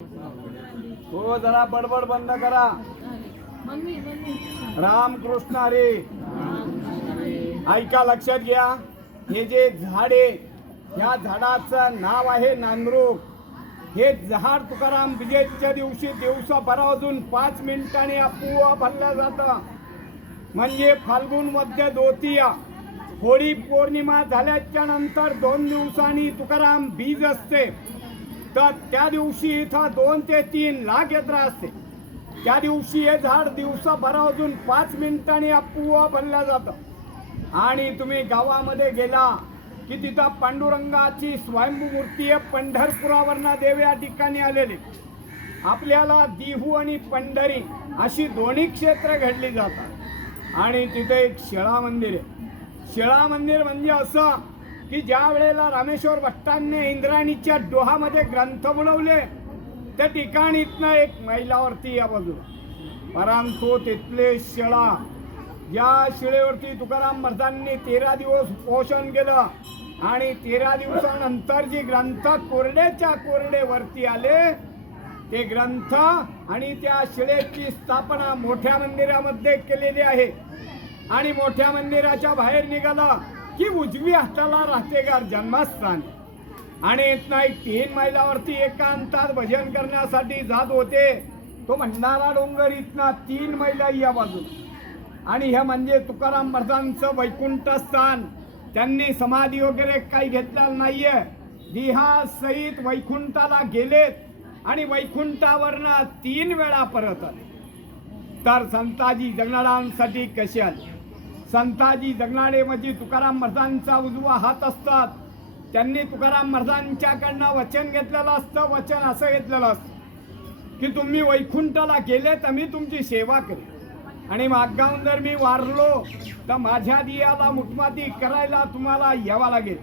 हो जरा बडबड बंद करा. राम कृष्ण हरी. ऐका, लक्षात घ्या. हे जे झाड आहे, या झाडाचं नाव आहे नांदरूक. हे झाड तुकाराम विजयच्या दिवशी दिवसा 12 वाजून 5 मिनिटांनी आपोआप भरलं जातं. म्हणजे फाल्गुन मध्य द्वितीया होळी पौर्णिमा झाल्याच्या नंतर 2 दिवसांनी तुकाराम बीज असते. तर त्या दिवशी इथं 2 ते 3 लाख यात्रा असते. त्या दिवशी हे झाड दिवसा 12 वाजून 5 मिनिटांनी आपोआप भरलं जातं. आणि तुम्ही गावामध्ये गेला की तिथं पांडुरंगाची स्वयंभू मूर्ती आहे. पंढरपुरावरनं देव या ठिकाणी आलेले. आपल्याला दिहू आणि पंढरी अशी दोन्ही क्षेत्र घडली जातात. आणि तिथे एक शिळा मंदिर आहे. शिळा मंदिर म्हणजे असं की ज्या वेळेला रामेश्वर भट्टांनी इंद्रायणीच्या डोहामध्ये ग्रंथ बनवले त्या ठिकाणीतनं एक मैलावरती या बाजूला, परंतु तिथले शिळा, या शिळेवरती तुकाराम महाराजांनी 13 दिवस पोषण केलं. आणि 13 दिवसानंतर जे ग्रंथ कोरडेच्या कोरडे वरती आले ते ग्रंथ आणि त्या शिळेची स्थापना मोठ्या मंदिरामध्ये केलेली आहे. आणि मोठ्या मंदिराच्या बाहेर निघालं की उजवी हाताला राहतेगार जन्मस्थान. आणि इथनं 3 मैलावरती एकांतात भजन करण्यासाठी जात होते. तो म्हणणारा डोंगर इथनं 3 मैला या बाजूला. आणि हे म्हणजे तुकाराम महाराजांचं वैकुंठ स्थान. त्यांनी समाधी वगैरे काही घेतलेलं नाहीये. देहासहित वैकुंठाला गेलेत आणि वैकुंठावरनं 3 वेळा परत आले. तर संताजी जगनाडांसाठी कसे आले? संताजी जगनाडे म्हणजे तुकाराम महाराजांचा उजवा हात असतात. त्यांनी तुकाराम महाराजांच्याकडनं वचन घेतलेलं असतं. वचन असं घेतलेलं असतं की तुम्ही वैकुंठाला गेले तर मी तुमची सेवा करेन. आणि मागाहून जर मी वारलो तर माझ्या दियाला मुठमाती करायला तुम्हाला यावं लागेल.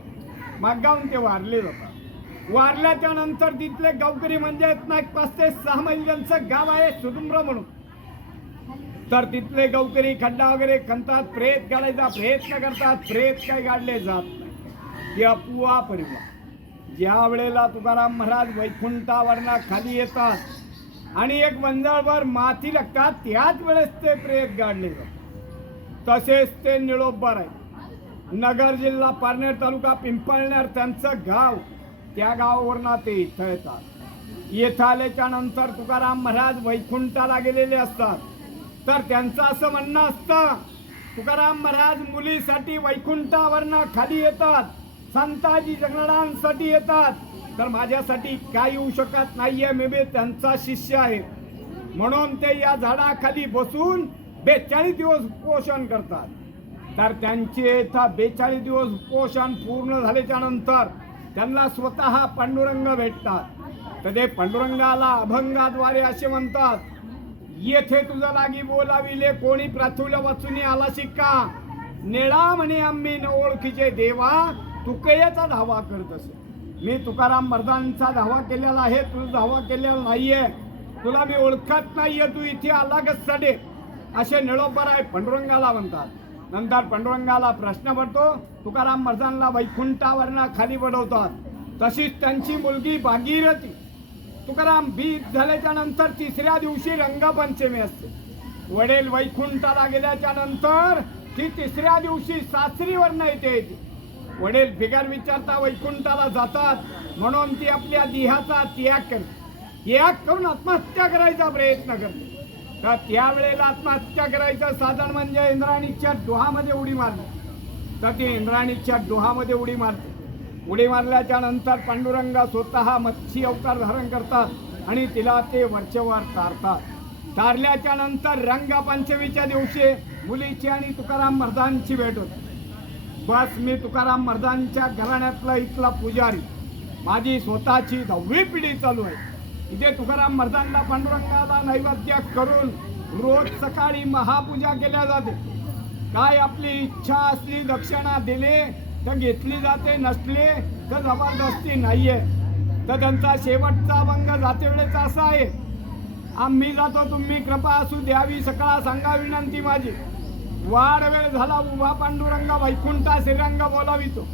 मागाहून ते वारले जातात. वारल्याच्या नंतर तिथले गावकरी म्हणजे 5 ते 6 मैलांचं गाव आहे सुदुम्र म्हणून. तर तिथले गावकरी खड्डा वगैरे खणतात, प्रेत काढायचा प्रयत्न करतात. प्रेत काही काढले जात नाही. हे अपुवा परिवार. ज्या वेळेला तुकाराम महाराज वैकुंठावरनं खाली येतात आणि एक वंजाळभर माती लागतात त्याच वेळेस ते प्रेत गाडले जातात. तसेच ते निळोब्बर आहे. नगर जिल्हा पारनेर तालुका पिंपळनेर त्यांचं गाव. त्या गावावरनं ते इथं येतात. इथं आल्याच्या नंतर तुकाराम महाराज वैकुंठाला गेलेले असतात. तर त्यांचं असं म्हणणं असतं तुकाराम महाराज मुलीसाठी वैकुंठावरनं खाली येतात, संताजी जगनाडांसाठी येतात. तर माझ्यासाठी काय येऊ शकत नाहीये, मी त्यांचा शिष्य आहे. म्हणून ते या झाडाखाली बसून 42 दिवस उपोषण करतात. तर त्यांचे 42 दिवस उपोषण पूर्ण झाल्याच्या नंतर त्यांना स्वतः पांडुरंग भेटतात. तर ते पांडुरंगाला अभंगाद्वारे असे म्हणतात, येथे तुझं लागी बोलाविले कोणी प्रथुल वचुनी आला शिक्का, नेळा म्हणे आम्ही न ओळखीचे देवा तुकयाचा धावा करत असे. मी तुकाराम महाराजांचा धावा केलेला आहे, तुझा धावा केलेला नाहीये, तुला मी ओळखत नाहीये, तू इथे आला कशासाठी, असे निळोबर आहे पांडुरंगाला म्हणतात. नंतर पांडुरंगाला प्रश्न पडतो. तुकाराम महाराजांना वैकुंठावरनं खाली पडवतात. तशीच त्यांची मुलगी भागीरथी तुकाराम बीज झाल्याच्या नंतर 3ऱ्या दिवशी रंगपंचमी असते. वडील वैकुंठाला गेल्याच्या नंतर ती 3ऱ्या दिवशी सासरीवरनं येते. वडील फिगर विचारता वैकुंठाला जातात. म्हणून ती आपल्या देहाचा त्याग करून आत्महत्या करायचा प्रयत्न करते. तर त्यावेळेला आत्महत्या करायचं साधन म्हणजे इंद्रायणीच्या डोहामध्ये उडी मारली. तर ती इंद्रायणीच्या डोहामध्ये उडी मारते. उडी मारल्याच्या नंतर पांडुरंग स्वतः मच्छी अवतार धारण करतात आणि तिला ते वरचेवर तारतात. तारल्याच्या नंतर रंगपंचमीच्या दिवशी मुलीची आणि तुकाराम महाराजांची भेट होते. बस मी तुकाराम महाराजांच्या घराण्यातला इथला पुजारी, माझी स्वतःची 10वी पिढी चालू आहे. इथे तुकाराम महाराजांना पांडुरंगाला नैवेद्य करून रोज सकाळी महापूजा केल्या जाते. काय आपली इच्छा असली दक्षिणा दिले तर घेतली जाते, नसले तर जबरदस्ती नाहीये. तर त्यांचा शेवटचा अभंग जाते वेळेचा असा आहे, आम्ही जातो तुम्ही कृपा असू द्यावी सकळा सांगा विनंती माझी, वाढ वेळ झाला उभा पांडुरंग वैकुंठा श्रीरंग बोलावितो,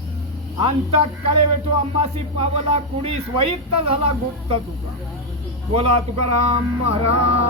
अंतकाळे वेठो अम्मासी पावला कुडी स्वैत झाला गुप्त तुका. बोला तुकाराम महाराज